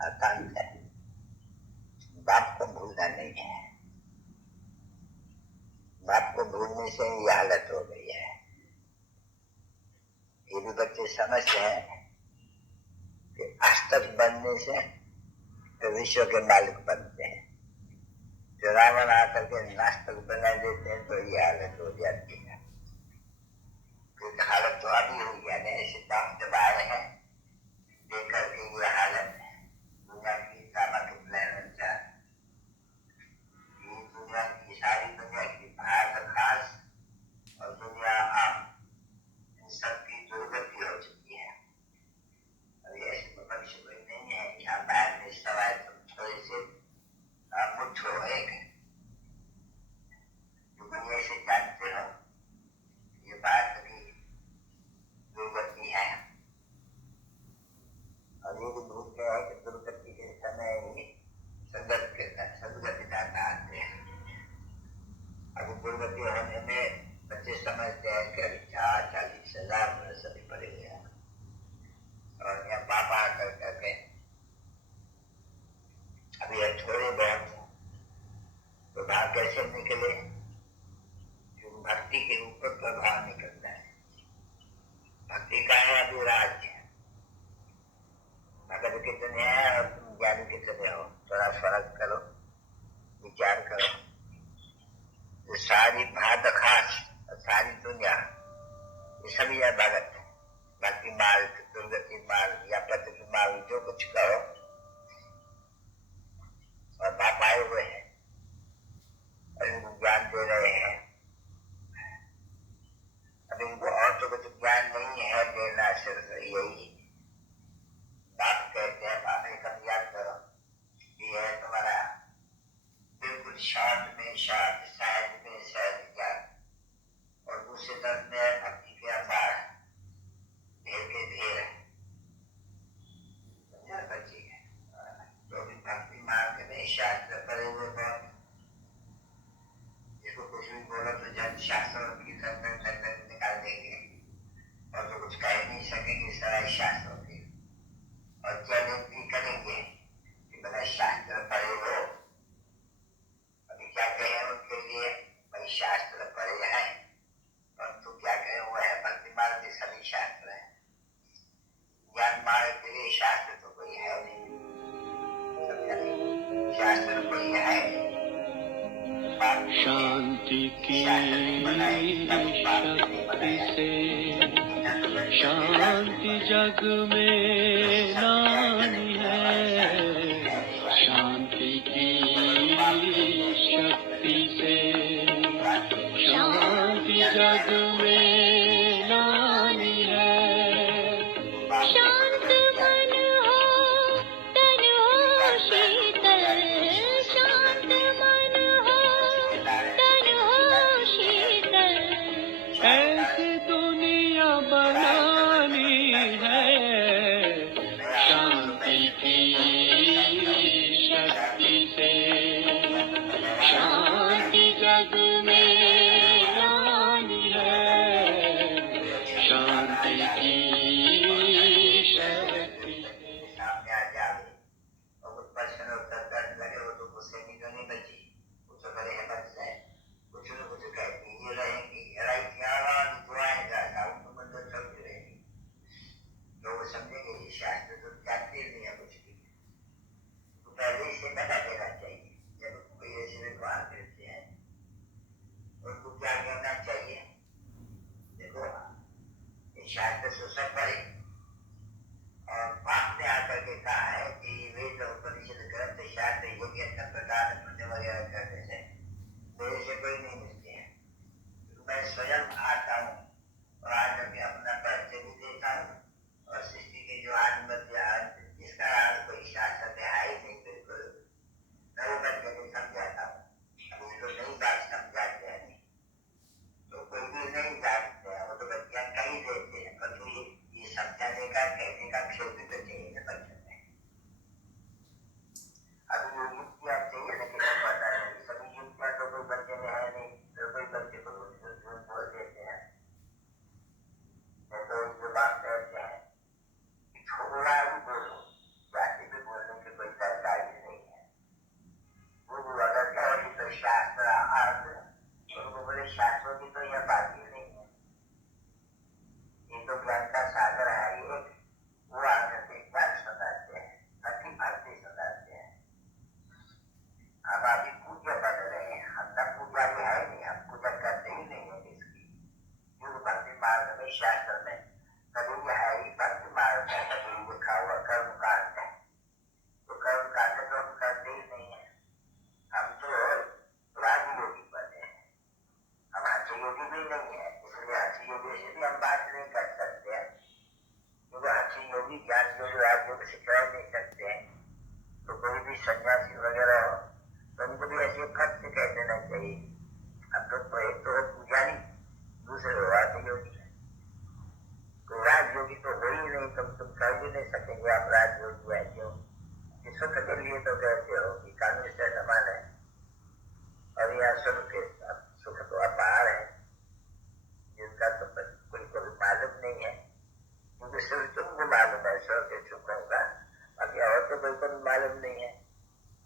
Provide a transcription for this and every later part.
आकांत है। बाप को भूलना नहीं है। बाप को भूलने से ये हालत हो गई है। ये भी बच्चे समझते हैं कि आस्तक बनने से तो विश्व के मालिक बनते हैं। जो रावण आकर के नास्तिक बना देते हैं तो ये हालत हो जाती है। क्योंकि हालत तो अभी हुई है ना, ऐसे काम जब आए हैं देख करके ये हालत है। दुनिया की कामत प्लान ये दुनिया की सारी दुनिया की भारत खास और दुनिया आम इन सबकी दुर्गति हो चुकी है। अभी ऐसे तो मनुष्य कोई नहीं है कि आप बाहर में सवाल तुम थोड़े से मुठ्ठो एक तुम ऐसे जानते हो ये बात की दुर्गति है। और ये भी भूलते हैं कि दुर्गति के समय ही सदगति दाता आते हैं। अभी दुर्गति होने में बच्चे समझते हैं कि 40,000 वर्ष अभी पड़े हुए हैं और यहाँ पापा आकर करके अभी ये थोड़े बहुत तो भाव कैसे निकले? क्योंकि भक्ति के ऊपर प्रभाव निकलता है। भक्ति का है अभी राज्य, भगत कितने हैं और तुम ज्ञानी कितने हो, थोड़ा फर्क करो, विचार करो। तो सारी भात खास सारी दुनिया ये सभी है भगत, बाकी माल दुर्गति माल या प्रति माल जो कुछ करो और बाप आए हुए हैं और इनको ज्ञान दे रहे हैं। अब इनको और तो कुछ ज्ञान नहीं है देना, सिर्फ यही बाप कहते हैं। बाप एक याद करो ये है तुम्हारा बिल्कुल शॉर्ट में शॉर्ट, सहज में सहज ज्ञान, और दूसरी तरफ में भक्ति के अपार ढेर के ढेर बची है। जो भी भक्ति मार्ग में शास्त्र पढ़े हुए बहुत, जिसको कुछ भी बोलो तो जब शास्त्र की संगत निकाल देंगे और तो कुछ कह नहीं सकेंगे सराय शास्त्रों के, और चैलेंज भी करेंगे कि बड़ा शास्त्र पढ़े हो। अभी क्या कहे उनके लिए, भाई शास्त्र पढ़े हैं परंतु क्या कहे हुआ है भक्ति मार्ग के सभी शास्त्र है, ज्ञान मार्ग के लिए शास्त्र तो कोई है नहीं। शास्त्र कोई है शांति की शक्ति से शांति जग में लानी है। शांति की शक्ति से शांति जग में लानी है। शांत मन हो तन हो शीतल, शांत मन हो तन हो शीतल। ऐसी दुनिया बनानी है शांति की शक्ति से शांति जग में लानी है। शांति की शक्ति सामने आ जाए और कुछ प्रश्न उत्तर करने लगे वो तो मुझसे भी तो नहीं बची, वो तो बड़े हिम्मत से कुछ न कुछ कहती ये रहेंगी जो आएगा उनको मतलब समझ रहेगी तो वो समझेंगे ये शास्त्र तो जानते नहीं है कुछ भी। तो पहले इसे बता देना चाहिए जब कोई ऐसे विद्वान मिलते हैं उनको क्या करना चाहिए। देखो ये शास्त्र से सब पढ़े और बाप ने आकर के कहा है कि वेद उपनिषद ग्रंथ शास्त्र योग्य प्रकार पुण्य वगैरह करने से मेरे से कोई नहीं मिलते हैं। मैं स्वयं आता हूँ और आज मैं अपना परिचय भी देता हूँ और सृष्टि के जो आज मध्य इसका कोई शास्त्र है ही नहीं, बिल्कुल मैं करके भी समझाता हूँ। अब उसको नई बात समझाते हैं तो कोई भी नहीं जानते हैं, वो तो बच्चियां कही देते हैं पर ये सुख के लिए तो कहते हो कि कानून से समान है, और यह सुख के सुख तो अपार है, जिनका तो कोई को भी मालूम नहीं है, क्योंकि सिर्फ तुमको मालूम है स्वर्ग के सुखों का, बाकी और तो कोई को भी मालूम नहीं है,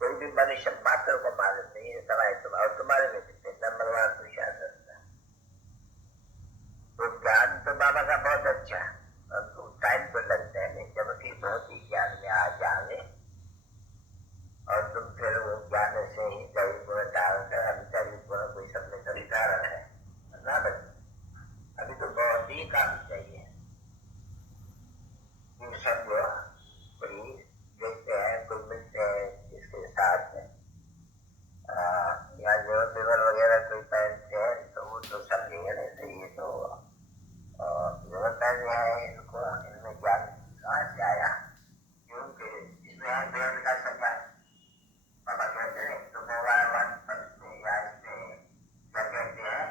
कोई भी मनुष्य मात्र को मालूम नहीं है, सवाए तुम और तुम्हारे में कितने नंबर वन पुरुषार्थ है। तो ज्ञान तो बाबा का बहुत अच्छा, तो टाइम तो लगता है नहीं, जबकि बहुत ही ज्ञान में आ जाए और तुम फिर वो ज्ञान से ही दैविक गुण धारण कर, अभी दैविक गुण कोई सब में कभी धारण है ना बच्चे, अभी तो बहुत ही काम चाहिए। सब कोई देखते हैं, कोई मिलते हैं इसके साथ में या जो पेपर वगैरह कोई पहनते हैं तो वो तो समझेंगे नहीं, तो ये तो जो पहन है इनको, इनमें ज्ञान कहाँ से आया, क्योंकि इसमें है ज्ञान का संज्ञान। बाबा कहते हैं तो मोबाइल या इसमें क्या कहते हैं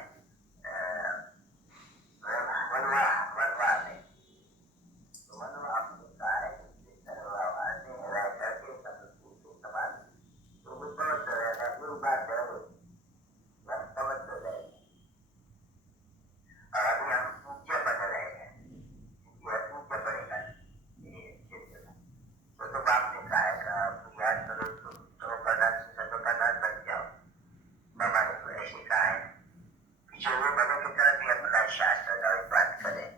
वनवा में, तो वनवा होता है रह करके समान, तो वो पवित्र रहना गुरु बात है, पवित्र रहेगा। और अभी हम पूज्य बन रहे हैं, यह पूज्य बनेगा ये क्षेत्र में, तो बाप ने कहा याद करो तो प्रधान बन जाओ। बाबा ने तो ऐसे कहा है, पीछे वो बनो की तरह भी अपना शास्त्र का बात करें,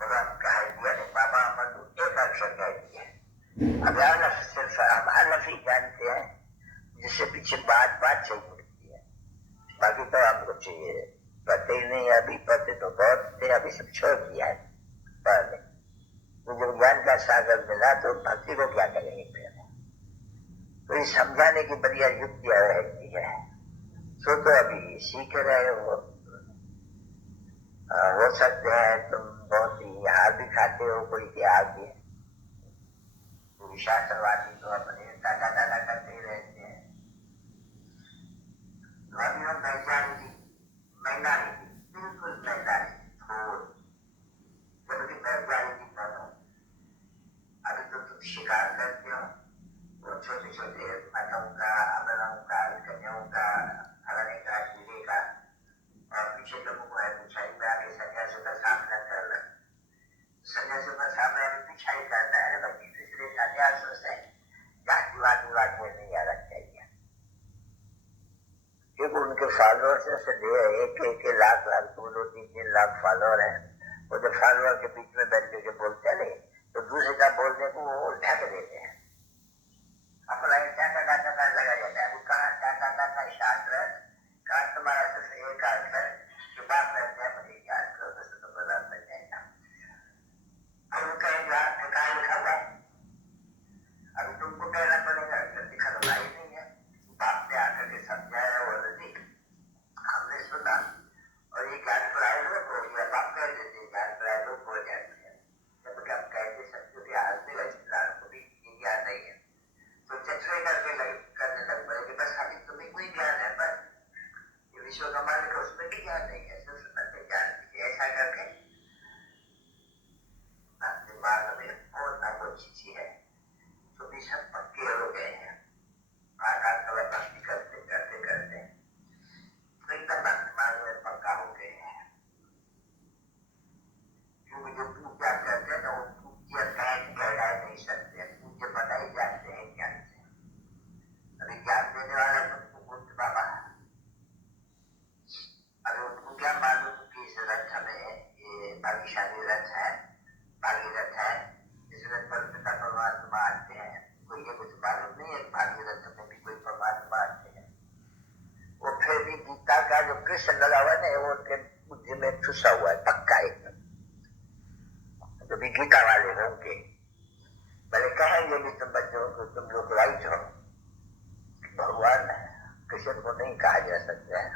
भगवान कहा दिया नहीं, बाबा हमारे एक अक्षर कह दिया। अब अनफ सिर्फ हम अनफ ही जानते हैं, जिससे पीछे बात सही मिलती है, बाकी तो हमको चाहिए पते ही नहीं, अभी पते तो बहुत थे, अभी सब छोड़ दिया है पहले। तो जब ज्ञान का सागर मिला तो भक्ति को क्या करेंगे फिर, तो ये समझाने की बढ़िया युक्तियां रहती है। सो तो अभी सीख रहे हो सकते हैं तुम बहुत ही हार भी खाते हो कोई के आगे, शास्त्रवादी तो अपने दादा करते ही रहते हैं। अभी हम वैज्ञानिक बिल्कुल वैज्ञानिक जबकि वैज्ञानिक बनो, अभी तो तुम शिकार करते हो, वो छोटे छोटे माताओं का, अमलों का, कन्याओं का, हरने का, हीरे का, और पीछे लोगों को है पिछाई में आके सन्यासों का सामना करना, सन्यासों का सामना भी पिछाई करना है, बाकी दूसरे सन्यासों से जातिवाद विवाद में नहीं आना चाहिए, क्योंकि उनके फॉलोअर्स एक लाख 2-3 लाख फॉलोअर है, वो जो फॉलोअर के बीच में बैठ के बोलते हैं नहीं, तो दूसरे का बोलने को वो ढक देते हैं, अपना टाटा लगा जाता है। वो कहाँ टाटा शास्त्र, कहाँ तुम्हारा सिर्फ एक अर्थ है, जो बात करते हैं मुझे याद करो दोस्तों तो बदल बन जाएगा। अब वो कहेंगे आपने कहाँ लिखा हुआ, अभी तुमको कहना पड़ेगा, लिखा तो भाई नहीं है, बाप ने आकर के समझाया वो नहीं, हमने सुना, और ये ज्ञान पढ़ाए लोग हो गया, बाप कह देते ज्ञान पढ़ाए लोग हो जाते हैं, जबकि हम कहते सकते कि आज भी वैश्वान को भी ज्ञान नहीं है, तो चचरे करने लग पड़े कि बस अभी तुम्हें कोई ज्ञान है, पर ये विश्व का मालिक है उसमें भी ज्ञान नहीं है, सिर्फ पत्ते ज्ञान दीजिए, ऐसा करके दिमाग में और ना कोई चीज है, तो भी सब पक्के हो गए हैं, आकाश का भक्ति करते करते करते एकदम दिमाग में पक्का हो गए हैं, क्योंकि जो पूजा करते हैं ना वो पूज्य कहला नहीं सकते, पूज्य बना ही जाते हैं ज्ञान से। अभी ज्ञान देने वाला तुमको बुद्ध बाबा, अभी उनको क्या मालूम कि इस रथ में ये भाग्यशाली रथ है, भागीरथ है, इस रथ पर पिता परमात्मा आते हैं, कोई ये कुछ मालूम नहीं है, भागीरथ में भी कोई परमात्मा आते हैं, वो फिर भी गीता का जो कृष्ण लगा हुआ है वो उनके बुद्धि में ठुसा हुआ है पक्का एकदम, जो भी गीता वाले होंगे भले कहेंगे भी तुम बच्चों को तुम लोग राइट हो, भगवान कृष्ण को नहीं कहा जा सकता है,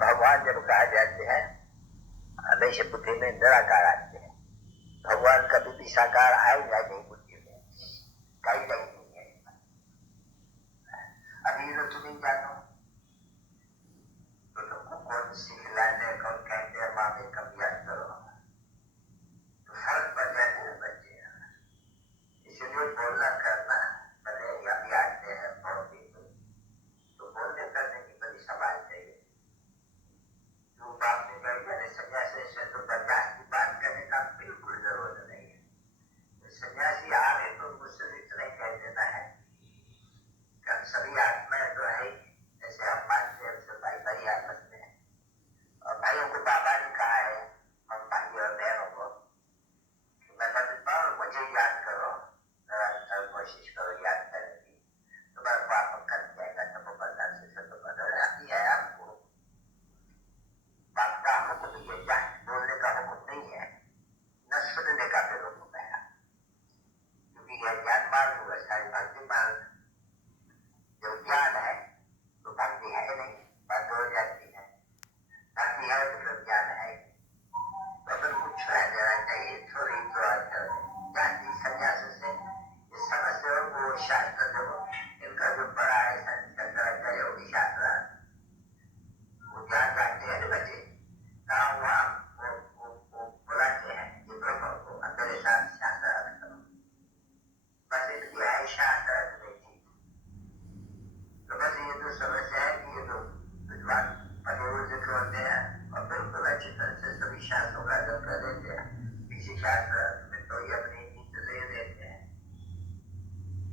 भगवान जब कहा जाते हैं हमेशा बुद्धि में निराकार आते हैं, भगवान कभी भी साकार आएगा नहीं बुद्धि में, कहीं नहीं है। अभी तो तुम नहीं जानो तो तुमको कौन सिखलाने कौन कहते हैं माँ में कब याद करो, तो फर्क पड़ जाते हैं बच्चे, इसलिए बोलना करना सारी भक्ति मान जो ज्ञान है तो भक्ति है नहीं, बंद हो जाती है। भक्ति है तो फिर ज्ञान है, तो फिर कुछ रह जाना चाहिए थोड़ी जाति संन्यास से इस समस्या को शास्त्र जो इनका जो बड़ा है शंकराचार्य योगी शास्त्र वो ज्ञान जानते हैं बच्चे कहा हुआ वो बुलाते हैं ये ब्रह्म को अंदर साथ शास्त्र बस इनकी है शास्त्र तो बस ये जो समस्या है कि ये जो विद्वान जिक्र होते हैं और बिल्कुल अच्छी तरह से सभी शास्त्रों का अध्ययन कर देते हैं, किसी शास्त्र में तो ये अपनी नीति ले लेते हैं,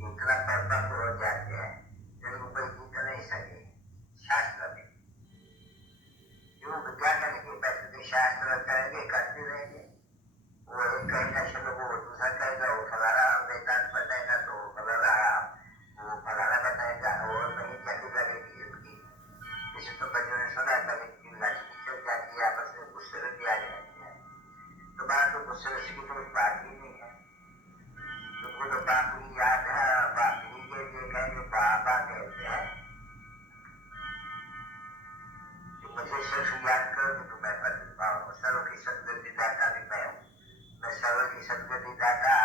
इतना परिपक्व हो जाते हैं जिनको कोई जीत नहीं सके शास्त्र में। जो विज्ञान करेंगे पैसे के शास्त्र करेंगे करते रहेंगे, वो एक कहेगा चलो वो दूसरा कहेगा वो फलाना वेदांत बताएगा तो वो फलाना बताएगा और नहीं जाती लगेगी उसकी। इसे तो बच्चों ने सुना था कि लक्ष्मी चल जाती है आपस में गुस्से में भी आ जाती है, तो बात तो गुस्से की तो बात ही नहीं है। तुमको तो बाप ही याद है, बाप ही के लिए कहेंगे बाबा कहते हैं कि मुझे सिर्फ याद करो तो मैं बदल पाऊँ, सर्व की सदगति दाता भी मैं हूँ, मैं सर्व की सदगति दाता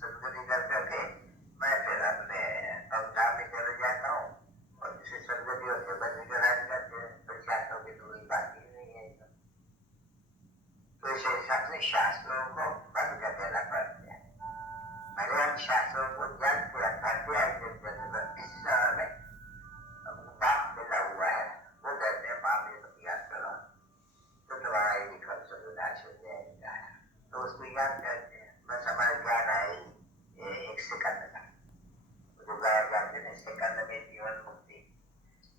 सदगति कर करके मैं फिर अपने अवतार में चले जाता हूँ और जिसे सदगति होते बदली के राज करते हैं, तो शास्त्रों की कोई बात ही नहीं है। तो इस हिसाब से शास्त्रों को बंद कर देना पड़ता है। भले हम शास्त्रों को ज्ञान पूरा करते हैं इस समय में हमको बाप मिला हुआ है, वो कहते हैं बाप ये तो याद करो तो तुम्हारा ये निकल से विनाश हो जाएगा, तो उसको याद करते हैं। बस हमारे ज्ञान है एक सेकंड का, जो गाया जाते हैं सेकंड में जीवन मुक्ति,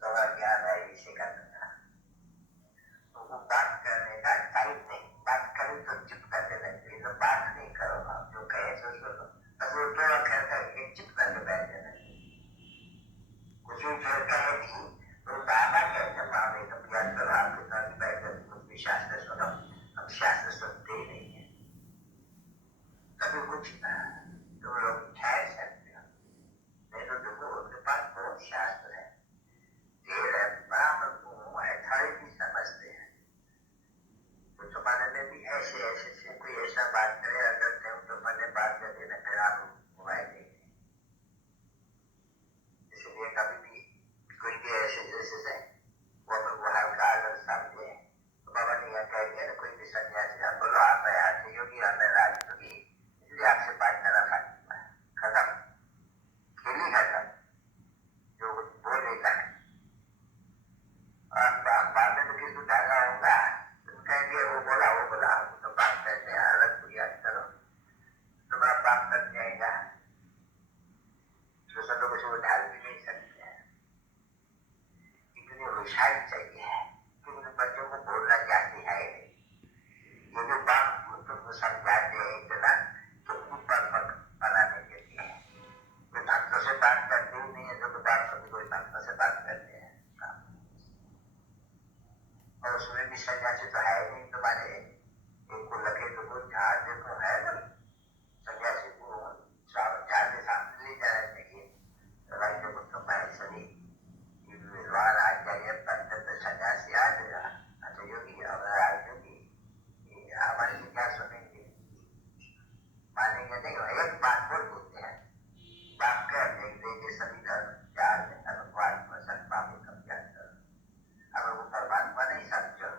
तो हमारा ज्ञान है एक सेकंड का। तो वो बात करने का टाइम नहीं, बात करें तो चुप करके लगती है, तो बात नहीं करो आप जो कहे तो सुनो, बस वो तो कहता है चुप करके बैठ जाना। कुछ भी कहता है नहीं तो बाबा कहते मामे तो ज्ञान करो, आपके साथ बैठ कर कुछ भी शास्त्र सुनो, हम शास्त्र सुनते ही नहीं है। कभी कुछ तुम लोग ठहर सकते हो, नहीं तो देखो उनके पास बहुत शास्त्र है, ब्राह्मण को अथॉरिटी समझते हैं, तो तुम्हारे में भी ऐसे ऐसे से कोई ऐसा बात करे अगर तुम तो मैंने बात कर देना फिर आप मोबाइल देंगे। इसलिए कभी भी कोई भी ऐसे जैसे से वो हल्का अगर समझे तो बाबा ने यह कह दिया कोई भी सन्यासी आप बोलो आप आते योगी आप राज योगी, इसलिए आपसे बात करा खत्म, खेली खत्म, जो बोलेगा बाद में तो किसी धागा होगा तुम कहेंगे वो बोला तो बात करते हैं अलग को याद करो, तुम्हारा बात कर जाएगा, तो सब लोग उसे ढाल भी नहीं सकते हैं। इतनी होशियारी चाहिए क्योंकि बच्चों को बोलना जाती है नहीं, ये जो बात तुमको समझाते हैं इतना तो ऊपर बनाने के लिए कोई भक्तों से बात करते ही नहीं है, जो बात कभी कोई भक्तों से बात करते हैं और उसमें भी सन्यासी तो है नहीं तुम्हारे, एक को लगे तो कोई झाड़ दे तो है ना, सन्यासी को झाड़ दे सामने ले जाना चाहिए। भाई देखो तुम्हारे सभी विद्वान आचार्य पंडित सन्यासी आ गया, अच्छा योगी और योगी हमारे लिए क्या सुनेंगे, मानेंगे नहीं। एक बात बोल देते हैं बात कर देंगे सभी धर्म चार अनुवाद में सत्ता में कब्जा कर, अगर वो परमात्मा नहीं समझो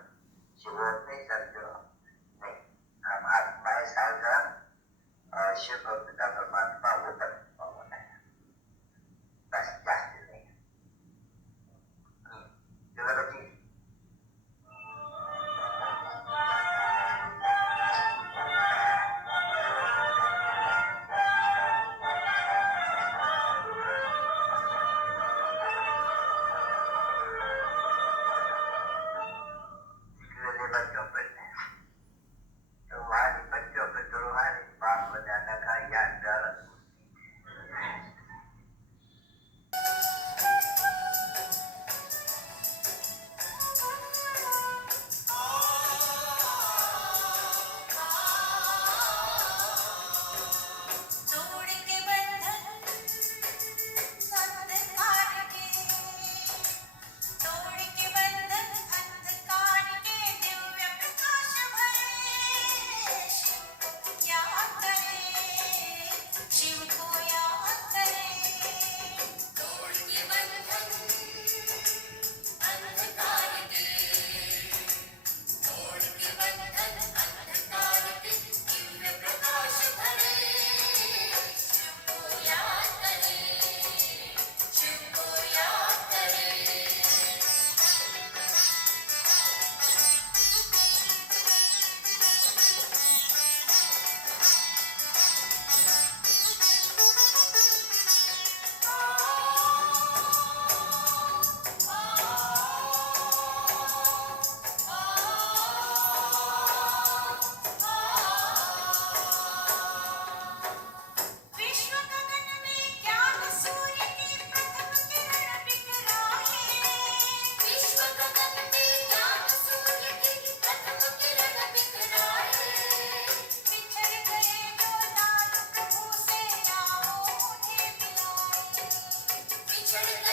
Thank you.